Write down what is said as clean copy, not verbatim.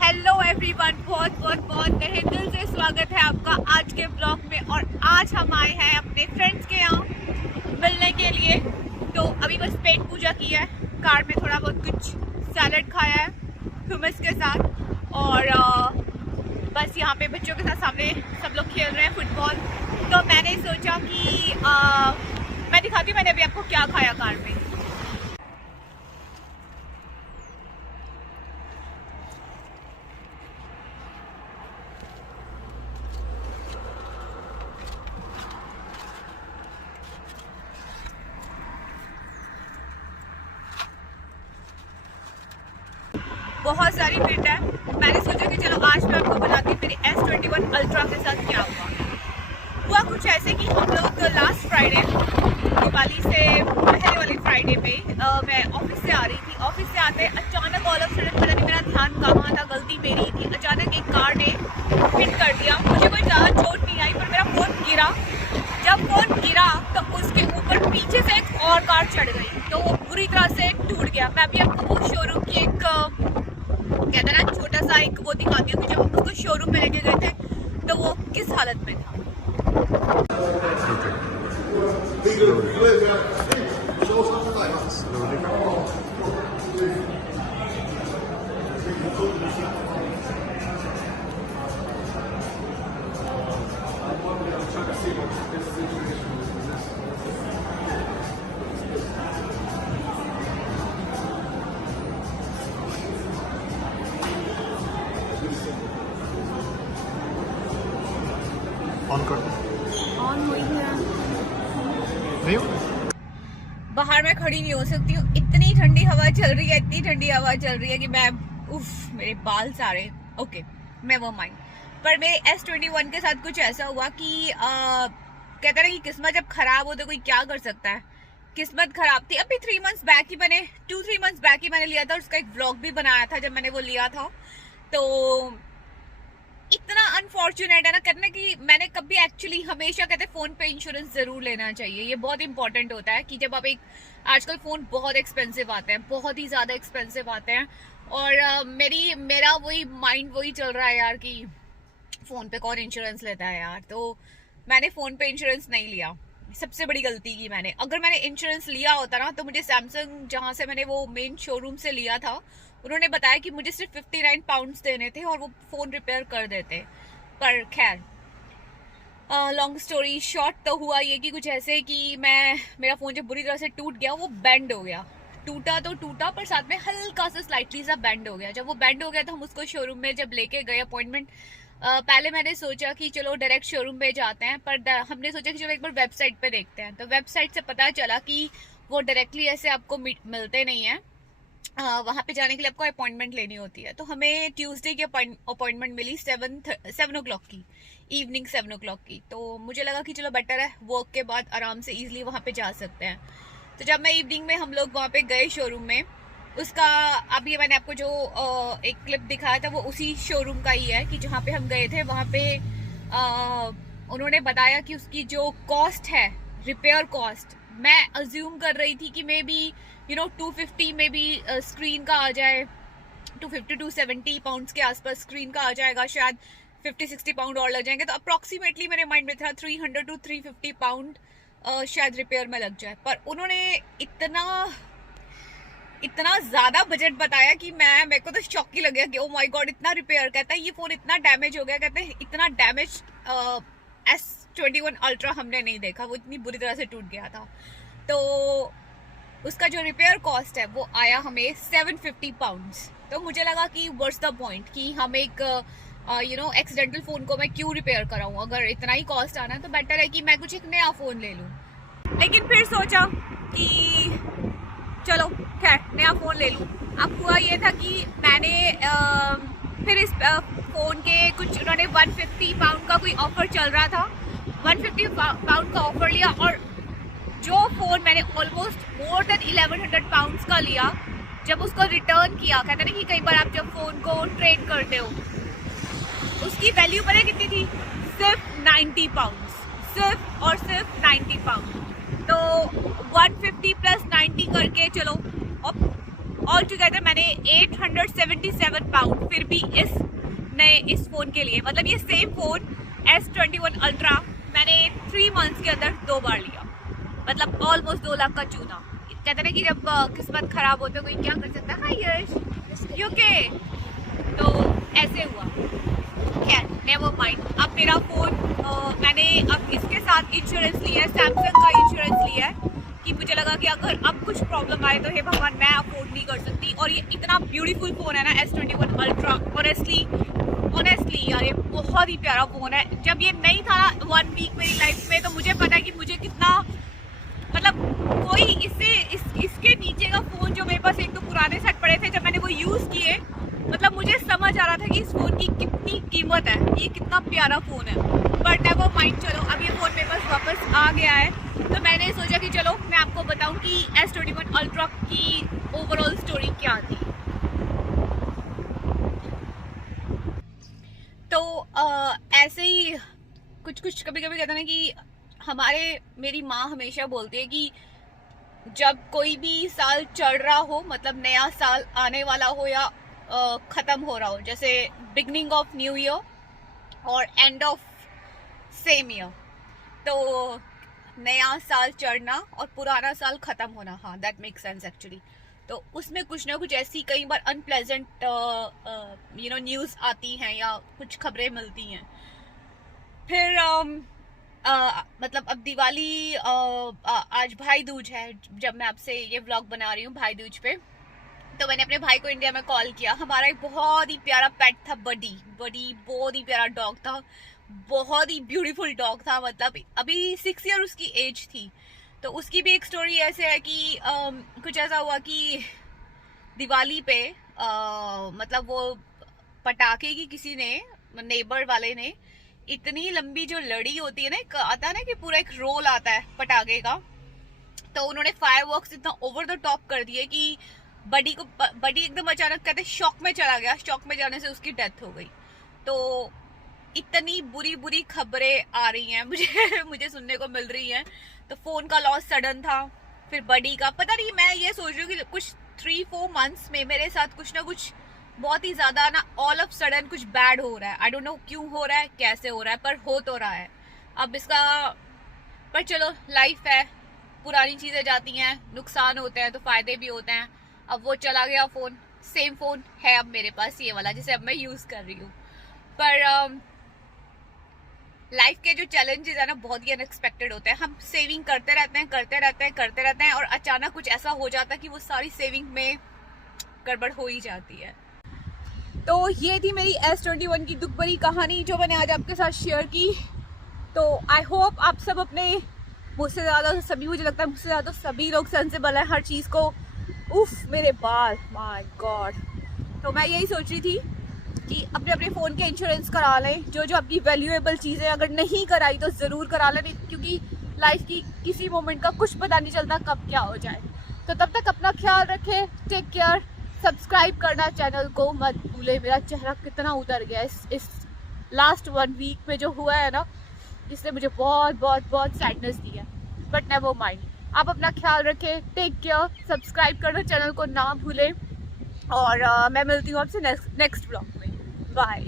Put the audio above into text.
Hello everyone, बहुत बहुत बहुत तहे दिल से स्वागत है आपका आज के ब्लॉग में। और आज हम आए हैं अपने फ्रेंड्स के यहाँ मिलने के लिए। तो अभी बस पेट पूजा की है, कार में थोड़ा बहुत कुछ सैलड खाया है hummus के साथ, और बस यहाँ पे बच्चों के साथ सामने सब लोग खेल रहे हैं फुटबॉल। तो मैंने सोचा कि मैं दिखाती हूँ मैंने अभी आपको क्या खाया कार में। बहुत सारी फिट है। मैंने सोचा कि चलो आज मैं आपको बताती हूँ मेरी S21 अल्ट्रा के साथ क्या हुआ कुछ ऐसे कि हम लोग लास्ट फ्राइडे, दिवाली से पहले वाली फ्राइडे पे मैं ऑफिस से आ रही थी। ऑफिस से आते अचानक ऑल ऑफ सडन पता नहीं मेरा ध्यान कहाँ था, गलती मेरी थी, अचानक एक कार ने हिट कर दिया। मुझे कोई ज़्यादा चोट नहीं आई पर मेरा फ़ोन गिरा। जब फ़ोन गिरा तो उसके ऊपर पीछे से एक और कार चढ़ गई, तो वो पूरी तरह से टूट गया। मैं अभी आपको वो शोरूम की एक कहते हैं ना छोटा सा एक वो दिखाती हूँ कि जब हम उसको शोरूम में लेके गए थे तो वो किस हालत में था। ऑन कर ऑन हुई है, नहीं हो? बाहर मैं खड़ी नहीं हो सकती हूँ, इतनी ठंडी हवा चल रही है, इतनी ठंडी हवा चल रही है कि मैं मेरे बाल सारे ओके मैं वो माइंड। पर मेरे S21 के साथ कुछ ऐसा हुआ कि कहते हैं कि किस्मत जब खराब हो तो कोई क्या कर सकता है। किस्मत खराब थी। अभी 3 मंथ्स बैक ही मैंने 2-3 मंथ्स बैक ही मैंने लिया था, उसका एक व्लॉग भी बनाया था जब मैंने वो लिया था। तो इतना अनफॉर्चुनेट है ना, कहते कि मैंने कभी एक्चुअली हमेशा कहते फोन पे इंश्योरेंस जरूर लेना चाहिए। ये बहुत इंपॉर्टेंट होता है कि जब आप एक आजकल फोन बहुत एक्सपेंसिव आते हैं, बहुत ही ज्यादा एक्सपेंसिव आते हैं। और मेरा वही माइंड वही चल रहा है यार कि फोन पे कौन इंश्योरेंस लेता है यार। तो मैंने फोन पे इंश्योरेंस नहीं लिया, सबसे बड़ी गलती की मैंने। अगर मैंने इंश्योरेंस लिया होता ना तो मुझे सैमसंग जहां से मैंने वो मेन शोरूम से लिया था उन्होंने बताया कि मुझे सिर्फ 59 पाउंड्स देने थे और वो फोन रिपेयर कर देते। पर खैर लॉन्ग स्टोरी शॉर्ट तो हुआ ये कि कुछ ऐसे कि मेरा फोन जब बुरी तरह से टूट गया, वो बेंड हो गया। टूटा तो टूटा पर साथ में हल्का सा स्लाइटली सा बेंड हो गया। जब वो बेंड हो गया तो हम उसको शोरूम में जब लेके गए अपॉइंटमेंट, पहले मैंने सोचा कि चलो डायरेक्ट शोरूम पे जाते हैं, पर हमने सोचा कि चलो एक बार वेबसाइट पे देखते हैं। तो वेबसाइट से पता चला कि वो डायरेक्टली ऐसे आपको मिलते नहीं है, वहां पे जाने के लिए आपको अपॉइंटमेंट लेनी होती है। तो हमें ट्यूसडे की अपॉइंटमेंट मिली 7 o'clock की, इवनिंग 7 o'clock की। तो मुझे लगा कि चलो बेटर है, वर्क के बाद आराम से इजीली वहां पे जा सकते हैं। तो जब मैं इवनिंग में हम लोग वहां पे गए शोरूम में, उसका अभी मैंने आपको जो एक क्लिप दिखाया था वो उसी शोरूम का ही है कि जहाँ पे हम गए थे। वहां पे उन्होंने बताया कि उसकी जो कॉस्ट है, रिपेयर कॉस्ट, मैं अज्यूम कर रही थी कि मे बी 250 में भी स्क्रीन का आ जाए, 250 to 70 पाउंड्स के आसपास स्क्रीन का आ जाएगा, शायद 50-60 पाउंड और लग जाएंगे। तो अप्रोक्सीमेटली मेरे माइंड में था 300 to 350 पाउंड शायद रिपेयर में लग जाए। पर उन्होंने इतना ज्यादा बजट बताया कि मेरे को तो शॉक ही लग गया कि ओ माय गॉड, इतना रिपेयर। कहता है ये फोन इतना डैमेज हो गया, कहते हैं इतना डैमेज S21 अल्ट्रा हमने नहीं देखा, वो इतनी बुरी तरह से टूट गया था। तो उसका जो रिपेयर कॉस्ट है वो आया हमें 750 पाउंड्स। तो मुझे लगा कि व्हाट्स द पॉइंट कि हम एक एक्सीडेंटल फोन को मैं क्यों रिपेयर कराऊं, अगर इतना ही कॉस्ट आना है तो बेटर है कि मैं कुछ एक नया फोन ले लूं। लेकिन फिर सोचा कि चलो खैर नया फोन ले लूं। अब हुआ ये था कि मैंने फिर इस फोन के कुछ उन्होंने 150 पाउंड का कोई ऑफर चल रहा था, 150 पाउंड का ऑफर लिया। और जो फोन मैंने ऑलमोस्ट मोर देन 1100 पाउंड्स का लिया, जब उसको रिटर्न किया, कहते हैं ना कि कई बार आप जब फोन को ट्रेड करते हो, उसकी वैल्यू पता कितनी थी? सिर्फ 90 पाउंड, सिर्फ और सिर्फ 90 पाउंड। तो 150 प्लस 90 करके चलो ऑल टुगेदर मैंने 877 पाउंड फिर भी इस फोन के लिए, मतलब ये सेम फोन S21 अल्ट्रा मैंने 3 मंथ्स के अंदर 2 बार लिया, मतलब ऑलमोस्ट 2 लाख का चूना। कहते हैं कि जब किस्मत खराब होते कोई क्या कर सकता है। हाय यश, यू ओके? तो ऐसे हुआ। खैर नेवर माइंड। अब मेरा फोन मैंने अब इसके साथ इंश्योरेंस लिया है, सैमसंग का इंश्योरेंस लिया है कि मुझे लगा कि अगर अब कुछ प्रॉब्लम आए तो हे भगवान मैं अफोर्ड नहीं कर सकती। और ये इतना ब्यूटीफुल फोन है ना S21 अल्ट्रा, ऑनेस्टली यार ये बहुत ही प्यारा फोन है। जब ये नहीं था 1 वीक मेरी लाइफ में, तो मुझे पता है कि मुझे कितना, मतलब कोई इसके नीचे का फोन जो मेरे पास एक तो पुराने सेट पड़े थे, जब मैंने वो यूज किए, मतलब मुझे समझ आ रहा था कि इस फोन की कितनी कीमत है, ये कितना प्यारा फोन है। बट नेवर माइंड, चलो अब ये फोन मेरे पास वापस आ गया है, तो मैंने सोचा कि चलो मैं आपको बताऊं कि S21 अल्ट्रा की ओवरऑल स्टोरी क्या थी। तो ऐसे ही कुछ कभी कभी कहते हैं ना कि मेरी माँ हमेशा बोलती है कि जब कोई भी साल चढ़ रहा हो, मतलब नया साल आने वाला हो या खत्म हो रहा हो, जैसे बिगनिंग ऑफ न्यू ईयर और एंड ऑफ सेम ईयर, तो नया साल चढ़ना और पुराना साल खत्म होना, हाँ दैट मेक सेंस एक्चुअली। तो उसमें कुछ ना कुछ ऐसी कई बार अनप्लेजेंट न्यूज़ आती हैं या कुछ खबरें मिलती हैं। फिर मतलब अब दिवाली, आज भाई दूज है, जब मैं आपसे ये व्लॉग बना रही हूँ भाई दूज पे, तो मैंने अपने भाई को इंडिया में कॉल किया। हमारा एक बहुत ही प्यारा पेट था, बडी बहुत ही प्यारा डॉग था, बहुत ही ब्यूटीफुल डॉग था, मतलब अभी 6 ईयर उसकी एज थी। तो उसकी भी एक स्टोरी ऐसे है कि कुछ ऐसा हुआ कि दिवाली पे मतलब वो पटाखे की किसी ने, नेबर वाले ने, इतनी लंबी जो लड़ी होती है ना, आता है ना कि पूरा एक रोल आता है पटाखे का, तो उन्होंने फायरवर्क्स इतना ओवर द टॉप कर दिए कि बडी एकदम अचानक कहते शॉक में चला गया। शॉक में जाने से उसकी डेथ हो गई। तो इतनी बुरी खबरें आ रही हैं मुझे सुनने को मिल रही हैं। तो फोन का लॉस सडन था, फिर बडी का पता नहीं। मैं ये सोच रही हूँ कि कुछ 3-4 मंथ्स में मेरे साथ कुछ ना कुछ बहुत ही ज्यादा ना ऑल ऑफ सडन कुछ बैड हो रहा है। आई डोंट नो क्यों हो रहा है, कैसे हो रहा है, पर हो तो रहा है। अब इसका, पर चलो लाइफ है, पुरानी चीजें जाती हैं, नुकसान होते हैं तो फायदे भी होते हैं। अब वो चला गया फोन, सेम फोन है अब मेरे पास, ये वाला जिसे अब मैं यूज कर रही हूँ। पर लाइफ के जो चैलेंजेस है ना बहुत ही अनएक्सपेक्टेड होते हैं। हम सेविंग करते रहते हैं और अचानक कुछ ऐसा हो जाता है कि वो सारी सेविंग में गड़बड़ हो ही जाती है। तो ये थी मेरी S21 की दुख भरी कहानी जो मैंने आज आपके साथ शेयर की। तो आई होप आप सब अपने, मुझसे ज़्यादा सभी, मुझे लगता है मुझसे ज़्यादा सभी लोग सेंसिबल हैं हर चीज़ को। उफ मेरे बाल, माय गॉड। तो मैं यही सोच रही थी कि अपने फ़ोन के इंश्योरेंस करा लें, जो आपकी वैल्यूएबल चीज़ें, अगर नहीं कराई तो ज़रूर करा लें, क्योंकि लाइफ की किसी मोमेंट का कुछ पता नहीं चलता कब क्या हो जाए। तो तब तक अपना ख्याल रखें, टेक केयर, सब्सक्राइब करना चैनल को मत भूले। मेरा चेहरा कितना उतर गया इस लास्ट 1 वीक में जो हुआ है ना, इसने मुझे बहुत सैडनेस दी है। बट नेवर माइंड, आप अपना ख्याल रखें, टेक केयर, सब्सक्राइब करना चैनल को ना भूलें। और मैं मिलती हूँ आपसे नेक्स्ट ब्लॉग में। बाय।